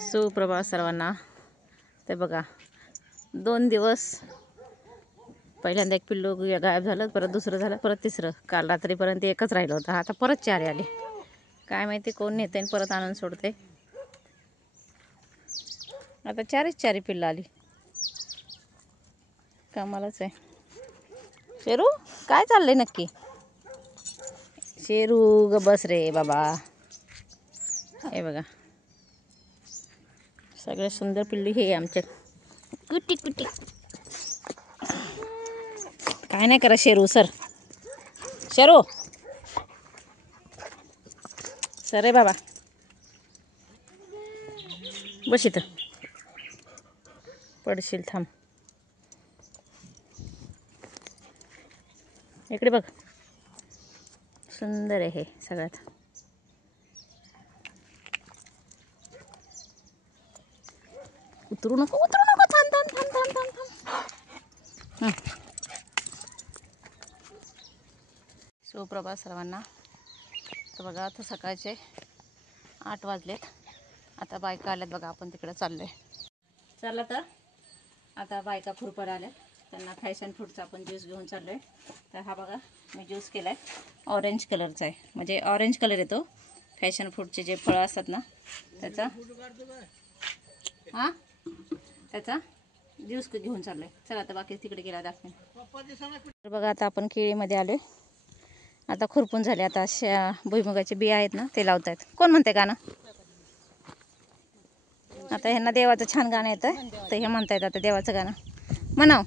सुप्रभात सर्वांना। ते बघा 2 दिवस पहिल्यांदा एक पिल्लू गायब झालं, परत दुसरं झालं, परत तिसरं, काल रात्रीपर्यंत एकच राहिलं होतं, आता परत 4 आले। काय माहिती कोण नेते आणि परत आणून सोडते। आता 4 पिल्लं आली, कामालाच आहे। शेरू काय चाललंय नक्की? शेरू ग बस रे बाबा। हे बघा सगळे सुंदर पिल्लू हे आमचे कुटी कुटी। काय नाही करा शेरू सर, शेरू सर रे बाबा, बस इथं, पडशील, थांब। इकडे बघ, सुंदर आहे हे सगळ्यात। उतरू नको, थांब थांब थांब थांब थांब थांब। सुप्रभात सर्वांना। तर बघा आता सकाळचे 8 वाजलेत, आता बायका आल्यात बघा, आपण तिकडे चाललोय। चला तर आता बायका खुरपड आल्यात, त्यांना फॅशन फ्रूटचा आपण ज्यूस घेऊन चाललोय। तर हा बघा मी ज्यूस केलाय, ऑरेंज कलरचा आहे, म्हणजे ऑरेंज कलर येतो फॅशन फ्रूटचे जे फळं असतात ना त्याचा, हां त्याचा ज्यूस घेऊन चाललोय। चला आता बाकी तिकडे गेला दाखवेन। तर बघा आता आपण केळीमध्ये आलोय, आता खुरपून झाले। आता अशा भुईमुगाचे बिया आहेत ना ते लावतायत। कोण म्हणते गाणं? आता ह्यांना देवाचं छान गाणं येतं, तर हे म्हणतायत आता देवाचं गाणं म्हणाव।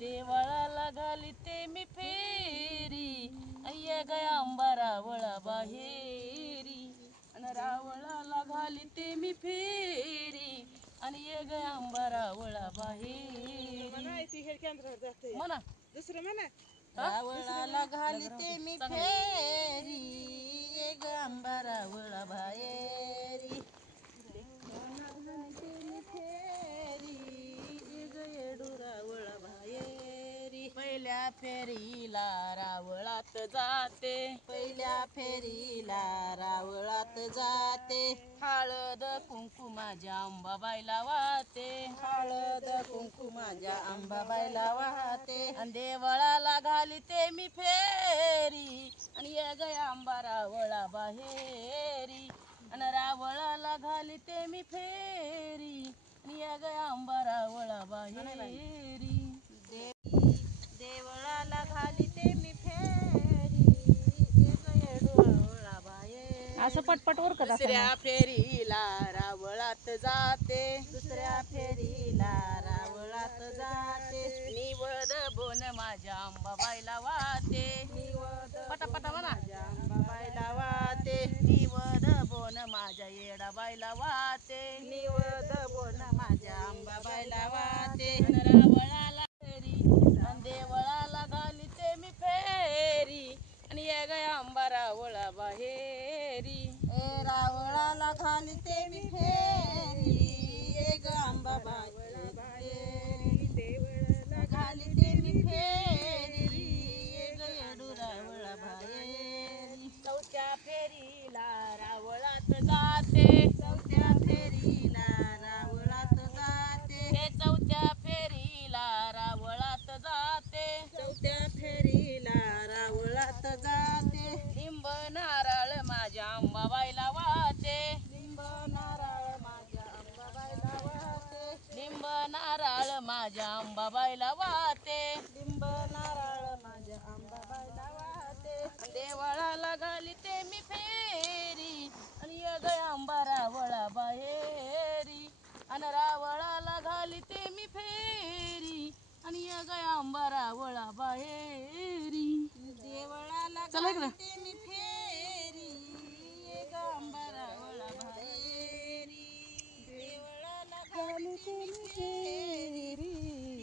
देवळाला घालिते मी फेरी, अय्या गया आंबा रावळा बाहेरी, आणि रावळाला घालिते मी फेरी, आणि ये गया आंबा रावळा बाहेरी। म्हणा दुसरं म्हणा। रावळाला घालिते मी फेरी, ये ग आंबा रावळा बाहेरी, पहिल्या फेरीला रावळात जाते, पहिल्या फेरीला रावळात जाते, हळद कुंकू माझ्या अंबाबाईला वाहते, हळद कुंकू माझ्या अंबाबाईला वाहते, आणि देवळाला घालिते मी फेरी, आणि ये गया आंबा रावळा बाहेरी, आणि रावळाला घालिते मी फेरी, आणि ये गया आंबा रावळा बाहेरी। देवळाला घालिते मी फेरी, ये गया रावळा बाहेरी, असं पटपट वर कर। दुसऱ्या फेरीला रावळात जाते, दुसऱ्या फेरीला रावळात जाते, निवद बोन माझ्या अंबाबाईला वाहते, निवद पटापटा म्हणा माझ्या अंबाबाईला वाहते, निवद बोन माझ्या येडाबाईला वाहते, निवद बोन माझ्या अंबाबाईला वाहते, रावळाला देवळाला घालिते मी फेरी, आणि ये गया आंबा रावळा बाहेरी, ए रावळाला घालिते मी फेरी, ये ग आंबा रावळा बाहेरी, देवळाला घालिते मी फेरी, ये ग येडू रावळा बाहेरी, चौथ्या फेरीला रावळात जाते, चौथ्या फेरीला रावळात जाते, हे चौथ्या फेरीला रावळात जाते, चौथ्या फेरीला रावळात जाते, लिंब नारळ माझ्या अंबाबाईला वाहते, लिंब नारळ माझ्या अंबाबाईला वाहते, लिंब नारळ माझ्या अंबाबाईला वाहते, लिंब नारळ माझ्या अंबाबाईला वाहते, देवळाला घालिते मी फेरी, आणि ये गया आंबा रावळा बाहेरी, आणि रावळाला घालिते मी फेरी, आणि ये गया आंबा रावळा बाहेरी, देवळाला घालिते मी फेरी, ये ग आंबा रावळा बाहेरी, देवळाला घालिते मी फेरी,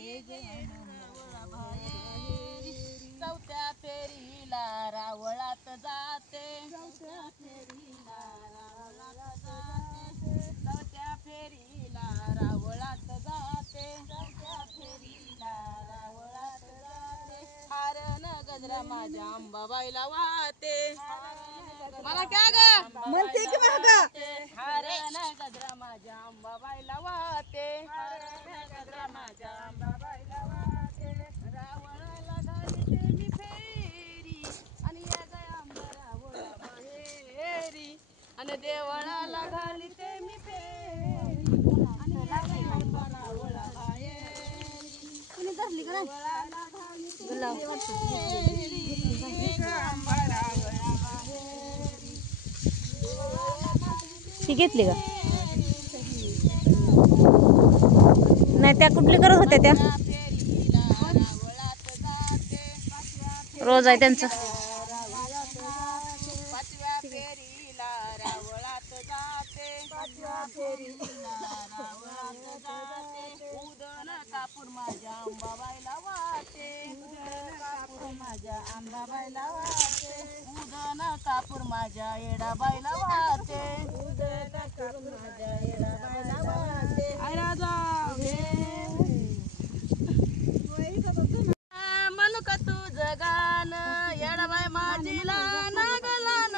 ये ग रावळा बाहेरी, चौथ्या फेरीला रावळात जाते, चौथ्या फेरीला रावळात जाते, चौथ्या फेरीला रावळात जाते, चौथ्या फेरीला रावळात जाते, हारण गजरा माझ्या अंबाबाईला वाहते, मला काय ग म्हणते की बघा, आणि देवळाला घालिते मी फेरी आणि आंबा रावळा बाहेरी देवळाला घालिते आंबा रावळा बाहेरी ती घेतली का नाही त्या कुठली करत होत्या त्या रोज आहे त्यांचं पाचव्या फेरीला रावळात जाते पाचव्या फेरीला रावळात जाते उदन कापूर माझ्या अंबाबाईला वाटे उदन कापूर माझ्या अंबाबाईला वाटे उदन कापूर माझ्या येडाबाईला वाटे उदन कापूर माझ्या येडाबाईला वाटे आय राजा मनुक तुझं गाण येडाबाई माझीला नागलान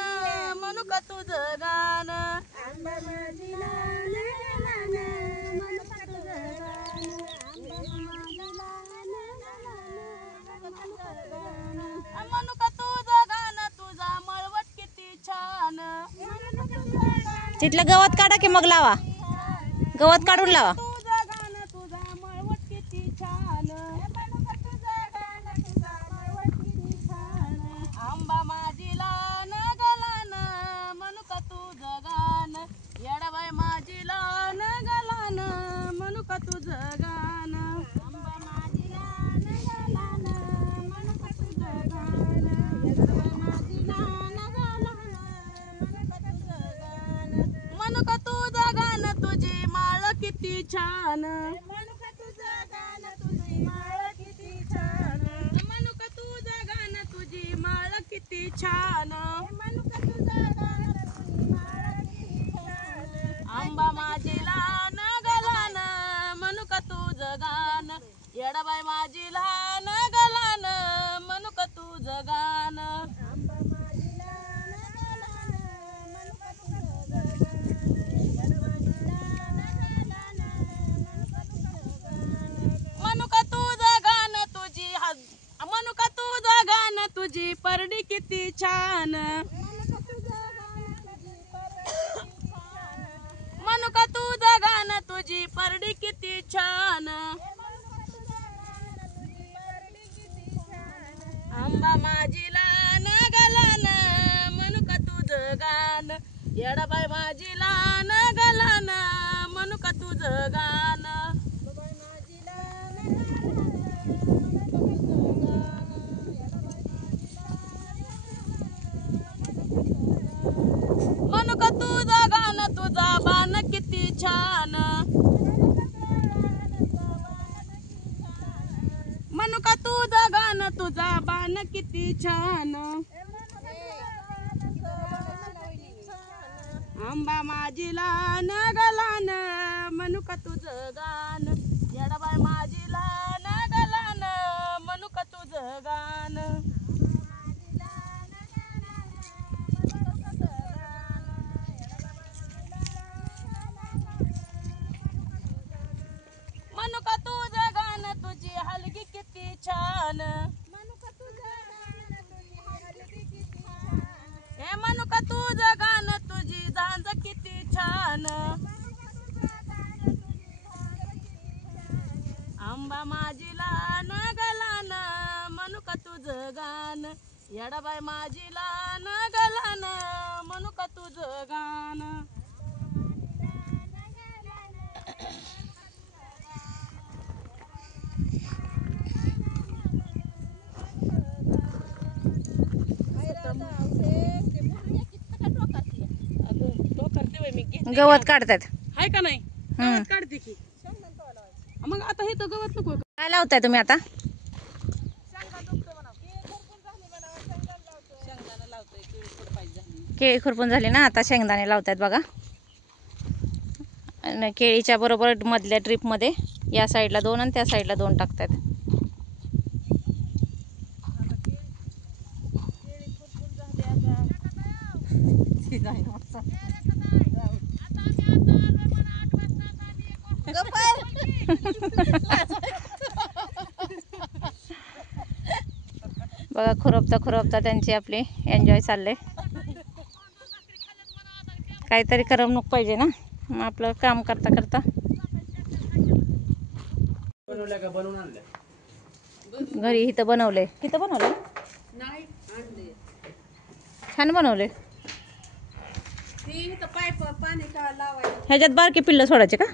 मनुक तुझं गाण मनुक तुझं गाण तुझा मळवट किती छान तिथलं गवत काढा की मग लावा गवत काढून लावा तुझं गाण तुझा मळवट किती छान आंबा माझीला नगलान मनुक तुझं गाण येडाबाई माझीला नगलान मनुक तुझं गाण आंबा माझीला नगलान मनुक तुझं गाण येडाबाई माझीला नगलान मनुक तुझं गाण तुझी माळ किती छान मनुक तुझं गाण तुझी माळ किती छान मनुक तुझं गाण तुझी माळ किती छान मनुक तुझं गाण तुझी माळ किती छान आंबा माझीला नगलान मनुक तुझं गाण येडाबाई माझीला नगलान मनुक तुझं गाण आंबा माझीला नगलान मनुक तुझं गाण मनुक तुझं गाण तुझी मनुक तुझं गाण तुझी परडी किती छान मनुक तुझं गाण तुझी परडी किती छान आंबा माझीला नगलान मनुक तुझं गाण येडाबाई माझीला नगलान मनुक तुझं गाण मनुक तुझं गाण तुझा बाण किती छान मनुक तुझं गाण तुझा बाण किती छान आंबा माझीला नगलान मनुक तुझं गाण येडाबाई माझीला नगलान मनुक तुझं गाण मनुक तुझं गाण तुझी हलगी किती छान हे मनुक तुझं गाण तुझी झांज किती छान आंबा माझीला नगलान मनुक तुझं गाण येडाबाई माझीला नगलान मनुक तुझं गाण गवत काढतात हाय का नाही गवत काढते की मग आता हे तर गवत नको काय लावताय तुम्ही आता केळी खुरपून झाली ना आता शेंगदाणे लावतात बघा आणि केळीच्या बरोबर मधल्या ट्रिपमध्ये या साईडला 2 आणि त्या साईडला 2 टाकतात बघा खुरपता खुरपता त्यांची आपली एन्जॉय चालले काहीतरी करमणूक पाहिजे ना, मग आपलं काम करता करता. घरी इथं बनवलंय. किती बनवलंय? नाही आणले छान बनवलंय. ती इथं पाईप पाणी का लावायचं. ह्याच्यात बारकी पिल्लं सोडायचे का?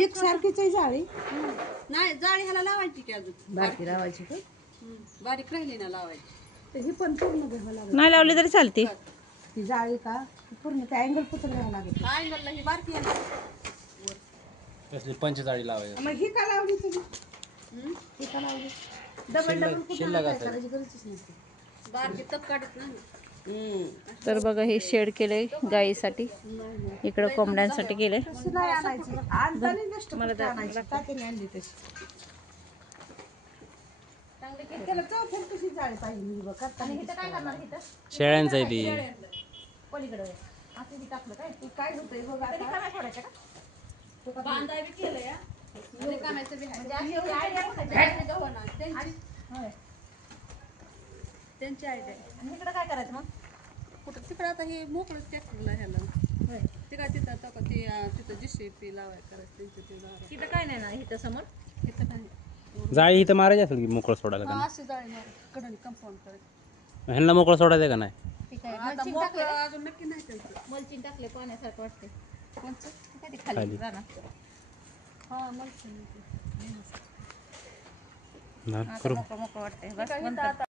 एक सारखीच आहे जाळी. नाही जाळी ह्याला लावायची की अजून बारकी लावायची का? बारीक राहिली ना लावायची. ही पण पूर्ण घ्यावं लागेल. नाही लावली तरी चालते. ही जाळी का पूर्ण त्या अँगल पुसून घ्यावं लागेल. अँगलला ही बारकी आहे. पंचजाळी लावायची. मग ही का लावली तुम्ही? ही का लावली? डबल डबल कुठं करायची गरजच नसते. बारकी तप काढत नाही. तर बघा हे शेड केलंय गाईसाठी, इकडं कोंबड्यांसाठी केलंय. नाही आणायची. आणताना नष्ट मला आणायची. तात्याने आणली तशी. त्याला चौथ्याला कशी जाळी पाहिजे मी बघ. आणि इथं काय करणार? इथं शेळ्यांचं आहे ती. पलीकडे असं बी टाकलं काय? तू काय होतंय बघ आता. रिकाम्या सोडायच्या का? बांधाय बी केलं या. रिकाम्याचं बी आहे. म्हणजे अशी idea कुठे? होय. त्यांची आयडिया. आणि इकडं काय करायचं मग? कुठं तिकडं आता हे मोकळंच ट्रॅक्टरला ह्याला. होय. ते काय तिथं आता का ते तिथं JCB लावाय करायचं त्यांचं ते दारात. तिथं काय नाही ना इथं समोर? इथं काय जाळी इथं मारायची असेल की मोकळं सोडायला का अशी जाळी मारून कडून कंपाऊंड करायचं. नाही? ह्यांना मोकळं सोडायचं का नाही? ठीक आहे. आता मल्चिंग मोकळं टाकलं. अजून नक्की नाही त्यांचं. मल्चिंग टाकले पाण्यासारखं वाटते. कोणचं? काय ते खाली खाली. राहणार. हा मग नाही, आता करू. मोकळं मोकळं वाटतंय. बस काय बंद इथं कर. आता